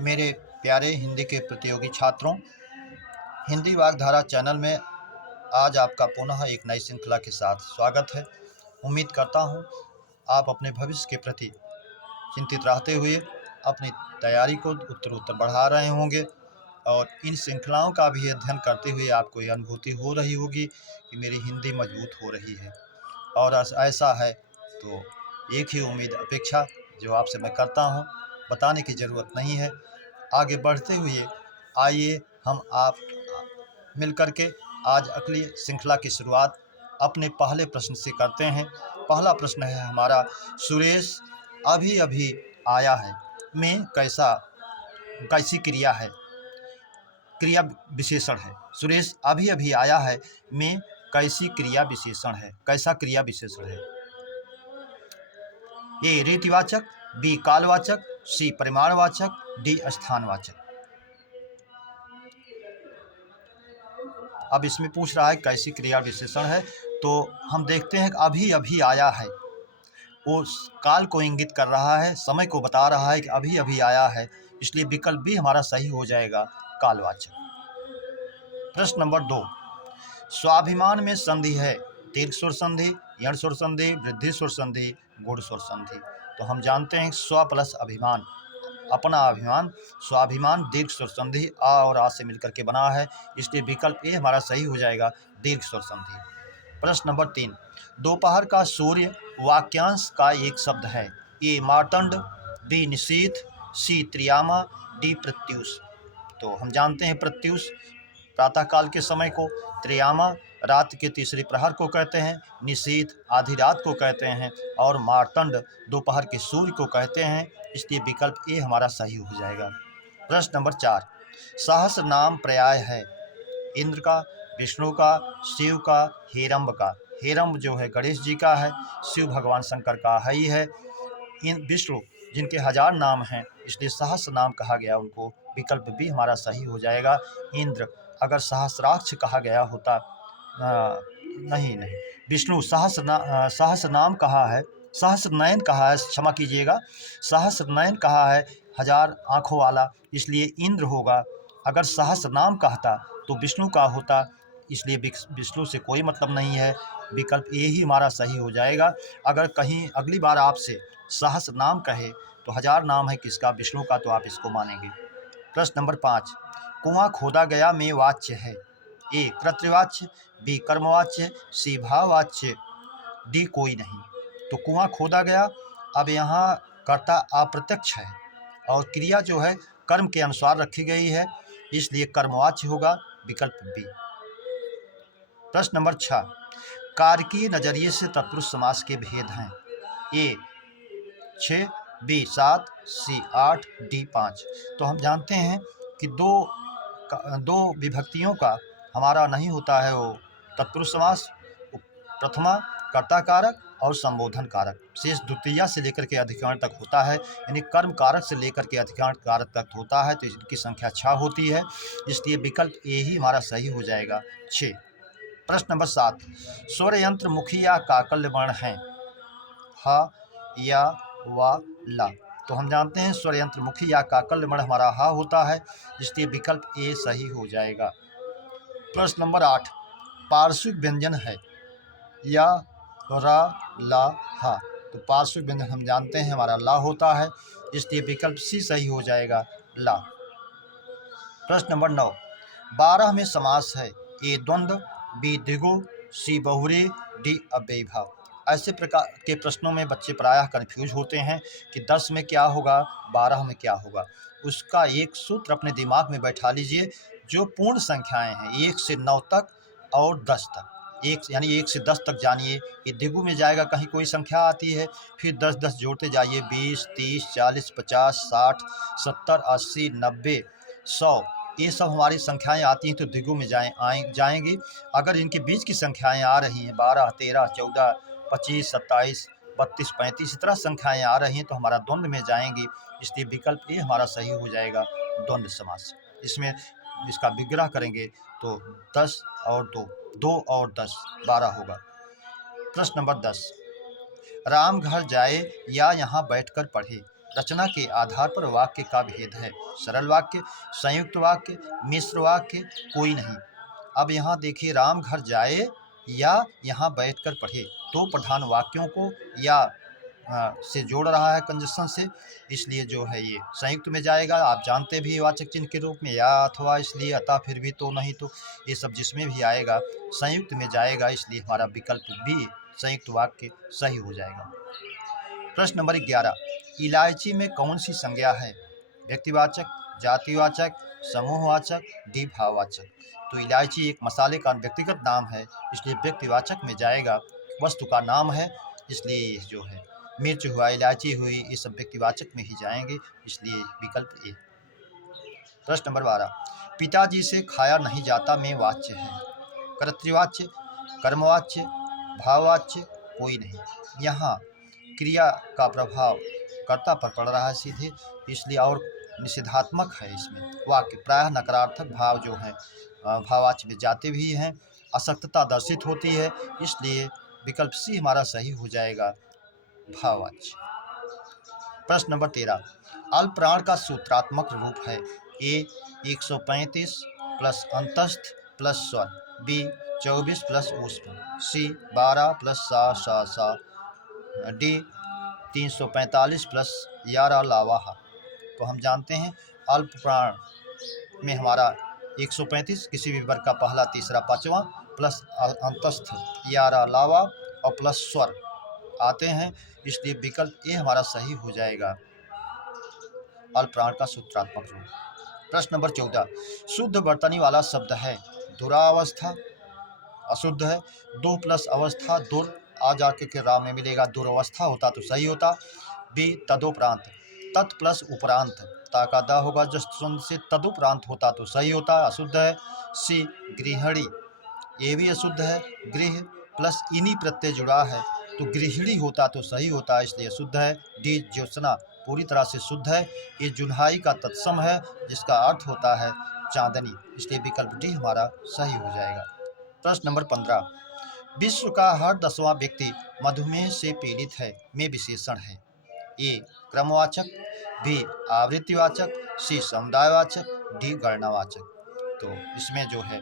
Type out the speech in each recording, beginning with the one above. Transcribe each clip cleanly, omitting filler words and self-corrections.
मेरे प्यारे हिंदी के प्रतियोगी छात्रों, हिंदी वाग्धारा चैनल में आज आपका पुनः एक नई श्रृंखला के साथ स्वागत है। उम्मीद करता हूँ आप अपने भविष्य के प्रति चिंतित रहते हुए अपनी तैयारी को उत्तरोत्तर बढ़ा रहे होंगे और इन श्रृंखलाओं का भी अध्ययन करते हुए आपको यह अनुभूति हो रही होगी कि मेरी हिंदी मजबूत हो रही है। और ऐसा है तो एक ही उम्मीद अपेक्षा जो आपसे मैं करता हूँ, बताने की ज़रूरत नहीं है। आगे बढ़ते हुए आइए हम आप मिलकर के आज अगली श्रृंखला की शुरुआत अपने पहले प्रश्न से करते हैं। पहला प्रश्न है हमारा, सुरेश अभी अभी आया है में कैसी क्रिया है, क्रिया विशेषण है। सुरेश अभी अभी आया है में कैसी क्रिया विशेषण है, कैसा क्रिया विशेषण है। ए रीतिवाचक, बी कालवाचक, सी परिमाणवाचक, डी स्थानवाचक। अब इसमें पूछ रहा है कैसी क्रिया विशेषण है, तो हम देखते हैं कि अभी अभी आया है, वो काल को इंगित कर रहा है, समय को बता रहा है कि अभी अभी आया है, इसलिए विकल्प भी हमारा सही हो जाएगा, कालवाचक। प्रश्न नंबर 2, स्वाभिमान में संधि है दीर्घ स्वर संधि, यण स्वर संधि, वृद्धि स्वर संधि, गुण स्वर संधि। तो हम जानते हैं स्व प्लस अभिमान, अपना अभिमान, स्वाभिमान दीर्घ स्वर संधि आ और आ से मिलकर के बना है, इसलिए विकल्प ए हमारा सही हो जाएगा, दीर्घ स्वर संधि। प्रश्न नंबर 3, दोपहर का सूर्य वाक्यांश का एक शब्द है। ए मार्तंड, बी निशीथ, सी त्रियामा, डी प्रत्यूष। तो हम जानते हैं प्रत्यूष प्रातःकाल के समय को, त्रियामा रात के तीसरे प्रहर को कहते हैं, निशीथ आधी रात को कहते हैं और मार्तंड दोपहर के सूर्य को कहते हैं, इसलिए विकल्प ए हमारा सही हो जाएगा। प्रश्न नंबर 4, सहस्र नाम पर्याय है इंद्र का, विष्णु का, शिव का, हेरम्ब का। हेरम्ब जो है गणेश जी का है, शिव भगवान शंकर का है ही है। इन विष्णु जिनके 1000 नाम हैं, इसलिए सहस्र नाम कहा गया उनको, विकल्प भी हमारा सही हो जाएगा, इंद्र। अगर सहस्राक्ष कहा गया होता, नहीं, विष्णु सहस्र नाम कहा है, सहस्र नयन कहा है, क्षमा कीजिएगा, सहस्र नयन कहा है, 1000 आँखों वाला, इसलिए इंद्र होगा। अगर सहस्र नाम कहता तो विष्णु का होता, इसलिए विष्णु से कोई मतलब नहीं है, विकल्प ए ही हमारा सही हो जाएगा। अगर कहीं अगली बार आपसे सहस्र नाम कहे तो 1000 नाम है किसका, विष्णु का, तो आप इसको मानेंगे। प्रश्न नंबर 5, कुआं खोदा गया में वाच्य है। ए कर्तृवाच्य, बी कर्मवाच्य, सी भाववाच्य, डी कोई नहीं। तो कुआं खोदा गया, अब यहाँ कर्ता अप्रत्यक्ष है और क्रिया जो है कर्म के अनुसार रखी गई है, इसलिए कर्मवाच्य होगा, विकल्प बी। प्रश्न नंबर 6, कारकीय नजरिए से तत्पुरुष समास के भेद हैं। ए 6, बी 7, सी 8, डी 5। तो हम जानते हैं कि दो विभक्तियों का हमारा नहीं होता है वो तत्पुरुष समास, प्रथमा कर्ता कारक और संबोधन कारक, शेष द्वितीया से लेकर के अधिकरण तक होता है, यानी कर्म कारक से लेकर के अधिकरण कारक तक होता है, तो इनकी संख्या 6 होती है, इसलिए विकल्प ए ही हमारा सही हो जाएगा, 6। प्रश्न नंबर 7, स्वर यंत्र मुखी या काकल्य वर्ण हैं, ह, या, व, ला। तो हम जानते हैं स्वर यंत्र मुखी या काकल्य वर्ण हमारा हा होता है, इसलिए विकल्प ए सही हो जाएगा। प्रश्न नंबर 8, पार्श्विक व्यंजन है या, रा, ला, हा। तो पार्श्विक व्यंजन हम जानते हैं हमारा ला होता है, इसलिए विकल्प सी सही हो जाएगा, ला। प्रश्न नंबर 9, 12 में समास है। ए द्वंद्व, बी द्विगु, सी बहुव्रीहि, डी अव्ययी भाव। ऐसे प्रकार के प्रश्नों में बच्चे प्रायः कंफ्यूज होते हैं कि 10 में क्या होगा, 12 में क्या होगा। उसका एक सूत्र अपने दिमाग में बैठा लीजिए, जो पूर्ण संख्याएं हैं 1 से 9 तक और 10 तक, यानी 1 से 10 तक जानिए, ये द्विगु में जाएगा, कहीं कोई संख्या आती है, फिर 10-10 जोड़ते जाइए, 20, 30, 40, 50, 60, 70, 80, 90, 100, ये सब हमारी संख्याएं आती हैं तो द्विगु में जाएंगी। अगर इनके बीच की संख्याएं आ रही हैं 12, 13, 14, 25, 27, 32, 35, इस तरह संख्याएं आ रही हैं तो हमारा द्वंद्व में जाएंगी, इसलिए विकल्प ए हमारा सही हो जाएगा, द्वंद्व समास। इसमें इसका विग्रह करेंगे तो 10 और 2, 2 और 10, 12 होगा। प्रश्न नंबर 10, राम घर जाए या यहाँ बैठकर पढ़े। रचना के आधार पर वाक्य का भेद है। सरल वाक्य, संयुक्त वाक्य, मिश्र वाक्य कोई नहीं। अब यहाँ देखिए, राम घर जाए या यहाँ बैठकर पढ़े, तो प्रधान वाक्यों को या से जोड़ रहा है कंजक्शन से, इसलिए जो है ये संयुक्त में जाएगा। आप जानते भी वाचक चिन्ह के रूप में या अथवा, इसलिए अतः, फिर भी, तो, नहीं तो, ये सब जिसमें भी आएगा संयुक्त में जाएगा, इसलिए हमारा विकल्प बी संयुक्त वाक्य सही हो जाएगा। प्रश्न नंबर 11, इलायची में कौन सी संज्ञा है? व्यक्तिवाचक, जातिवाचक, समूहवाचक, डी भाववाचक। तो इलायची एक मसाले का व्यक्तिगत नाम है, इसलिए व्यक्तिवाचक में जाएगा। वस्तु का नाम है, इसलिए जो है मिर्च हुआ, इलायची हुई, ये सब व्यक्तिवाचक में ही जाएंगे, इसलिए विकल्प ए। प्रश्न नंबर 12, पिताजी से खाया नहीं जाता में वाच्य है। कर्तृवाच्य, कर्मवाच्य, भाववाच्य कोई नहीं। यहाँ क्रिया का प्रभाव कर्ता पर पड़ रहा है सीधे, इसलिए, और निषेधात्मक है इसमें वाक्य। प्रायः नकारात्मक भाव जो है भाववाच्य में जाते भी हैं। असक्तता दर्शित होती है, इसलिए विकल्प सी हमारा सही हो जाएगा, भाववाच्य। प्रश्न नंबर 13, अल्पप्राण का सूत्रात्मक रूप है। ए 135 प्लस अंतस्थ प्लस स्वर, बी 24 प्लस ऊष्म, सी 12 प्लस सा सा सा, डी 345 प्लस 11 लावाहा। तो हम जानते हैं अल्प प्राण में हमारा 135 किसी भी वर्ग का पहला, तीसरा, पांचवा, प्लस अंतस्थ 11 लावा और प्लस स्वर आते हैं, इसलिए विकल्प ए हमारा सही हो जाएगा, अल्प प्राण का सूत्रात्मक रूप। प्रश्न नंबर 14, शुद्ध वर्तनी वाला शब्द है। दुरावस्था अशुद्ध है। दो प्लस अवस्था दुर, आ जाके के राम में मिलेगा, दुर्वस्था होता तो सही होता। बी तदुपरांत, तत् प्लस उपरांत, ताका दा होगा जस्ट से, तदुपरांत होता तो सही होता, अशुद्ध है। सी गृहिणी, ये भी अशुद्ध है। गृह प्लस इनी प्रत्यय जुड़ा है, तो गृहिणी होता तो सही होता, इसलिए अशुद्ध है। डी ज्योत्सना पूरी तरह से शुद्ध है, ये जुन्हाई का तत्सम है, जिसका अर्थ होता है चांदनी, इसलिए विकल्प डी हमारा सही हो जाएगा। प्रश्न नंबर 15, विश्व का हर 10वां व्यक्ति मधुमेह से पीड़ित है में विशेषण है। ए क्रमवाचक, बी आवृत्तिवाचक, सी समुदायवाचक, डी गणनावाचक। तो इसमें जो है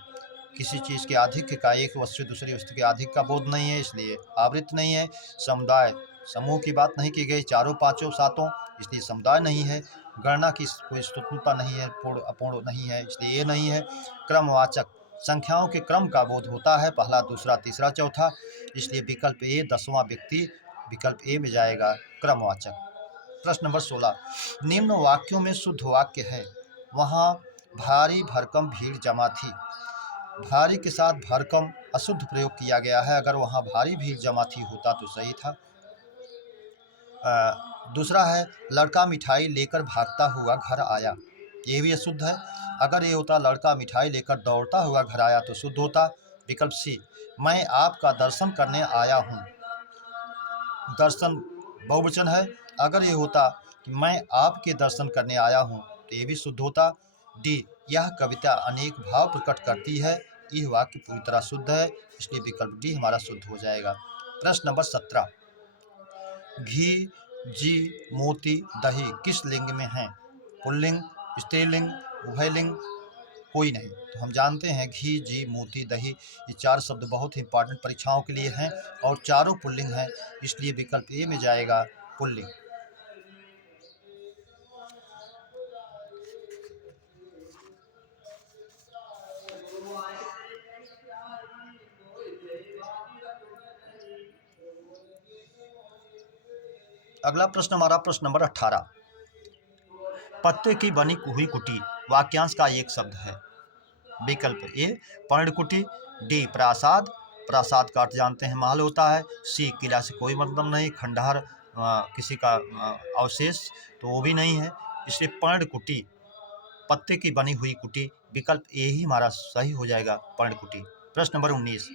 किसी चीज़ के आधिक्य का, एक वस्तु दूसरी वस्तु के आधिक्य का बोध नहीं है, इसलिए आवृत्ति नहीं है। समुदाय, समूह की बात नहीं की गई, चारों पांचों सातों, इसलिए समुदाय नहीं है। गणना की कोई स्वतंत्रता नहीं है, पूर्ण अपूर्ण नहीं है, इसलिए ये नहीं है। क्रमवाचक, संख्याओं के क्रम का बोध होता है, पहला, दूसरा, तीसरा, चौथा, इसलिए विकल्प ए 10वां व्यक्ति विकल्प ए में जाएगा, क्रमवाचक। प्रश्न नंबर 16, निम्न वाक्यों में शुद्ध वाक्य है। वहाँ भारी भरकम भीड़ जमा थी। भारी के साथ भरकम अशुद्ध प्रयोग किया गया है, अगर वहाँ भारी भीड़ जमा थी होता तो सही था। दूसरा है, लड़का मिठाई लेकर भागता हुआ घर आया, ये भी अशुद्ध है। अगर ये होता लड़का मिठाई लेकर दौड़ता हुआ घर आया तो शुद्ध होता, विकल्प सी, मैं आपका दर्शन करने आया हूँ, दर्शन बहुवचन है। अगर ये होता कि मैं आपके दर्शन करने आया हूँ, तो ये भी शुद्ध होता। डी, यह कविता अनेक भाव प्रकट करती है, यह वाक्य पूरी तरह शुद्ध है, इसलिए विकल्प डी हमारा शुद्ध हो जाएगा। प्रश्न नंबर 17, घी, जी, मोती, दही किस लिंग में है? पुल्लिंग, स्त्रीलिंग, उभयलिंग कोई नहीं। तो हम जानते हैं घी, जी, मोती, दही, ये चार शब्द बहुत ही इंपॉर्टेंट परीक्षाओं के लिए हैं और चारों पुल्लिंग हैं, इसलिए विकल्प ए में जाएगा, पुल्लिंग। अगला प्रश्न हमारा प्रश्न नंबर 18, पत्ते की बनी हुई कुटी वाक्यांश का एक शब्द है। विकल्प ए पर्णकुटी, डी प्रासाद, प्रासाद का अर्थ जानते हैं महल होता है। सी किला से कोई मतलब नहीं, खंडहर किसी का अवशेष, तो वो भी नहीं है, इसलिए पर्णकुटी, पत्ते की बनी हुई कुटी, विकल्प ए ही हमारा सही हो जाएगा, पर्णकुटी। प्रश्न नंबर 19,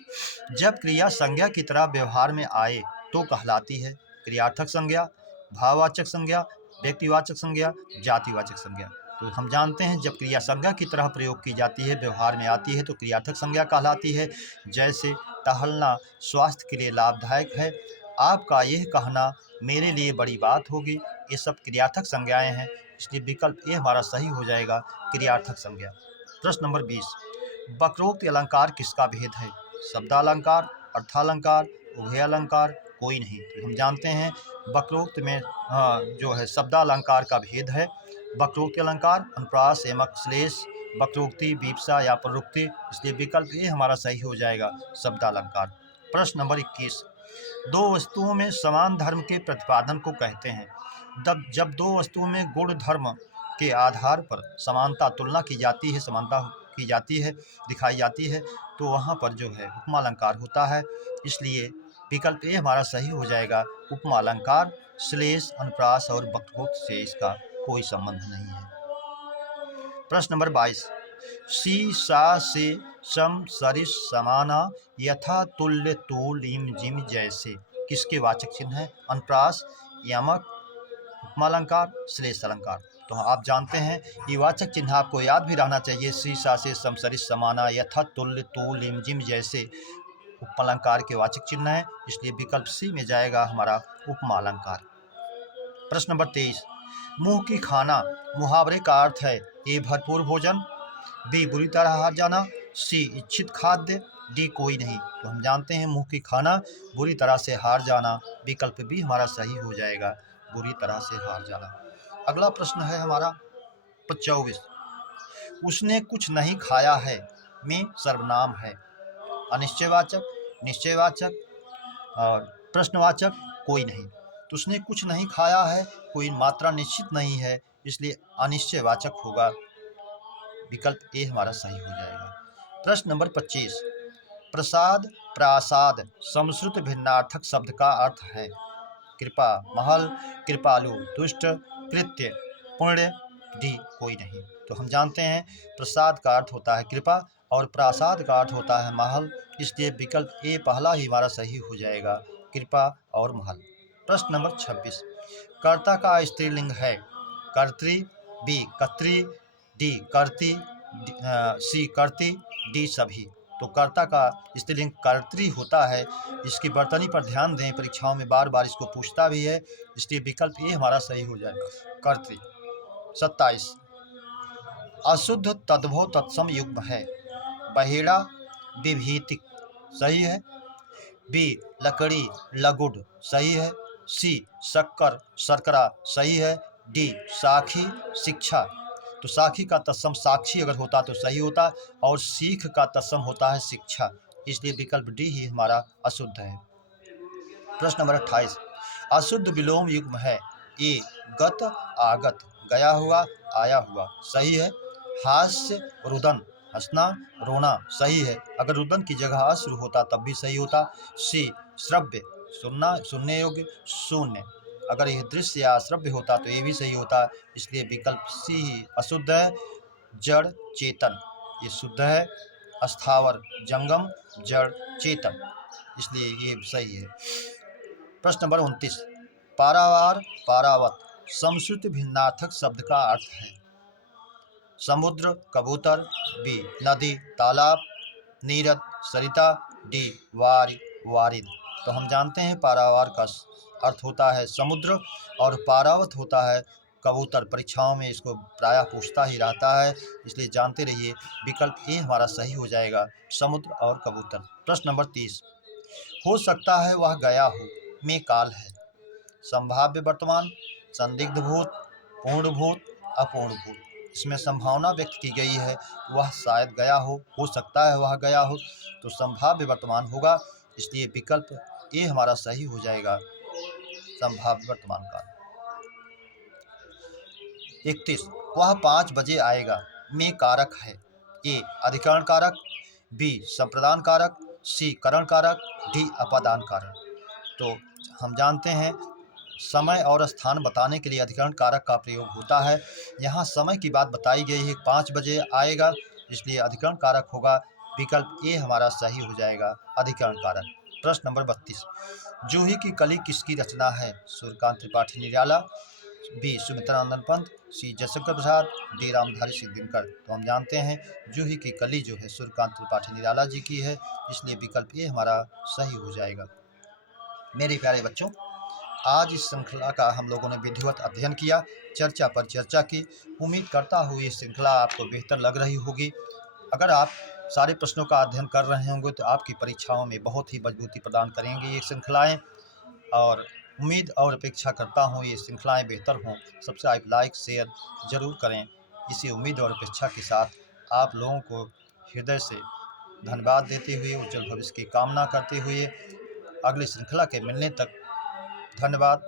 जब क्रिया संज्ञा की तरह व्यवहार में आए तो कहलाती है। क्रियार्थक संज्ञा, भाववाचक संज्ञा, व्यक्तिवाचक संज्ञा, जातिवाचक संज्ञा। तो हम जानते हैं जब क्रिया संज्ञा की तरह प्रयोग की जाती है, व्यवहार में आती है, तो क्रियार्थक संज्ञा कहलाती है। जैसे टहलना स्वास्थ्य के लिए लाभदायक है, आपका यह कहना मेरे लिए बड़ी बात होगी। ये सब क्रियार्थक संज्ञाएं हैं, इसलिए विकल्प ए हमारा सही हो जाएगा, क्रियार्थक संज्ञा। प्रश्न नंबर 20, वक्रोक्त अलंकार किसका भेद है? शब्दालंकार, अर्थालंकार, उभय अलंकार, कोई नहीं। तो हम जानते हैं वक्रोक्त में जो है शब्दालंकार का भेद है। वक्रोक्ति अलंकार अनुप्रास, यमक, श्लेष, वक्रोक्ति, विवक्षा या प्ररुक्ति, इसलिए विकल्प ए हमारा सही हो जाएगा, शब्दालंकार। प्रश्न नंबर 21, दो वस्तुओं में समान धर्म के प्रतिपादन को कहते हैं। जब दो वस्तुओं में गुण धर्म के आधार पर समानता तुलना की जाती है, समानता की जाती है, दिखाई जाती है, तो वहाँ पर जो है उपमा अलंकार होता है। इसलिए विकल्प ए हमारा सही हो जाएगा, उपमा अलंकार। श्लेष, अनुप्रास और वक्रोक्त से इसका कोई संबंध नहीं है। प्रश्न नंबर 22, सी सा से सम सरिस समाना यथा तुल्य तूल इम जिम जैसे, किसके वाचक चिन्ह है? अनुप्रास, यमक, उपमा अलंकार, श्लेष अलंकार। तो आप जानते हैं ये वाचक चिन्ह आपको याद भी रहना चाहिए। सी सा से सम सरिस समाना यथा तुल्य तूल इम जिम जैसे उपमा अलंकार के वाचक चिन्ह है, इसलिए विकल्प सी में जाएगा हमारा उपमा अलंकार। प्रश्न नंबर 23, मुंह की खाना मुहावरे का अर्थ है? ए भरपूर भोजन, बी बुरी तरह हार जाना, सी इच्छित खाद्य, डी कोई नहीं। तो हम जानते हैं मुंह की खाना बुरी तरह से हार जाना, विकल्प बी हमारा सही हो जाएगा, बुरी तरह से हार जाना। अगला प्रश्न है हमारा 24, उसने कुछ नहीं खाया है में सर्वनाम है? अनिश्चयवाचक, निश्चयवाचक और प्रश्नवाचक, कोई नहीं। तो उसने कुछ नहीं खाया है, कोई मात्रा निश्चित नहीं है, इसलिए अनिश्चयवाचक होगा, विकल्प ए हमारा सही हो जाएगा। प्रश्न नंबर 25, प्रसाद, प्रासाद समश्रुत भिन्नार्थक शब्द का अर्थ है? कृपा, महल, कृपालु, दुष्ट, कृत्य, पुण्य, डी कोई नहीं। तो हम जानते हैं प्रसाद का अर्थ होता है कृपा और प्रासाद का अर्थ होता है महल, इसलिए विकल्प ए पहला ही हमारा सही हो जाएगा, कृपा और महल। प्रश्न नंबर 26, कर्ता का स्त्रीलिंग है? कर्त्री, बी कर्त्री, डी कर्ती, सी कर्ती, डी सभी। तो कर्ता का स्त्रीलिंग कर्त्री होता है। इसकी वर्तनी पर ध्यान दें, परीक्षाओं में बार बार इसको पूछता भी है, इसलिए विकल्प ए हमारा सही हो जाएगा, कर्त्री। 27, अशुद्ध तद्भव तत्सम युग्म है? बहेड़ा, विभीतिक, सही है, बी लकड़ी, लगुड, सही है, सी शक्कर, शर्करा, सही है, डी साखी, शिक्षा। तो साखी का तत्सम साक्षी अगर होता तो सही होता, और सीख का तत्सम होता है शिक्षा, इसलिए विकल्प डी ही हमारा अशुद्ध है। प्रश्न नंबर 28, अशुद्ध विलोम युग्म है? ए गत, आगत, गया हुआ, आया हुआ, सही है, हास्य, रुदन, हंसना, रोना, सही है, अगर रुदन की जगह अ शुरू होता तब भी सही होता। सी श्रव्य, सुनना, सुनने योग्य, शून्य, अगर यह दृश्य या श्रव्य होता तो ये भी सही होता, इसलिए विकल्प सी ही अशुद्ध है। जड़, चेतन, ये शुद्ध है, अस्थावर, जंगम, जड़, चेतन, इसलिए ये सही है। प्रश्न नंबर 29, पारावार, पारावत समश्रुत भिन्नार्थक शब्द का अर्थ है? समुद्र, कबूतर, बी नदी, तालाब, नीरद, सरिता, डी वारी, वारिद। तो हम जानते हैं पारावार का अर्थ होता है समुद्र और पारावत होता है कबूतर, परीक्षाओं में इसको प्रायः पूछता ही रहता है, इसलिए जानते रहिए, विकल्प ए हमारा सही हो जाएगा, समुद्र और कबूतर। प्रश्न नंबर 30, हो सकता है वह गया हो में काल है? संभाव्य वर्तमान, संदिग्ध भूत, पूर्ण भूत, अपूर्ण भूत। इसमें संभावना व्यक्त की गई है, वह शायद गया हो सकता है वह गया हो, तो संभाव्य वर्तमान होगा, इसलिए विकल्प ए हमारा सही हो जाएगा, संभाव्य वर्तमान काल। 31, वह 5 बजे आएगा में कारक है? ए अधिकरण कारक, बी संप्रदान कारक, सी करण कारक, डी अपादान कारक। तो हम जानते हैं समय और स्थान बताने के लिए अधिकरण कारक का प्रयोग होता है। यहाँ समय की बात बताई गई है, 5 बजे आएगा, इसलिए अधिकरण कारक होगा, विकल्प ए हमारा सही हो जाएगा, अधिकरण कारक। प्रश्न नंबर 32, जूही की कली किसकी रचना है? सूर्यकांत त्रिपाठी निराला, बी सुमित्रानंदन पंत, सी जयशंकर प्रसाद, डी रामधारी सिंह दिनकर। तो हम जानते हैं जूही की कली जो है सूर्यकांत त्रिपाठी निराला जी की है, इसलिए विकल्प ए हमारा सही हो जाएगा। मेरे प्यारे बच्चों, आज इस श्रृंखला का हम लोगों ने विधिवत अध्ययन किया, चर्चा पर चर्चा की। उम्मीद करता हूँ ये श्रृंखला आपको बेहतर लग रही होगी। अगर आप सारे प्रश्नों का अध्ययन कर रहे होंगे तो आपकी परीक्षाओं में बहुत ही मजबूती प्रदान करेंगी ये श्रृंखलाएँ, और उम्मीद और अपेक्षा करता हूँ ये श्रृंखलाएँ बेहतर हों। सब्सक्राइब, लाइक, शेयर ज़रूर करें। इसी उम्मीद और अपेक्षा के साथ आप लोगों को हृदय से धन्यवाद देते हुए, उज्जवल भविष्य की कामना करते हुए, अगली श्रृंखला के मिलने तक धन्यवाद।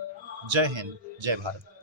जय हिंद, जय भारत।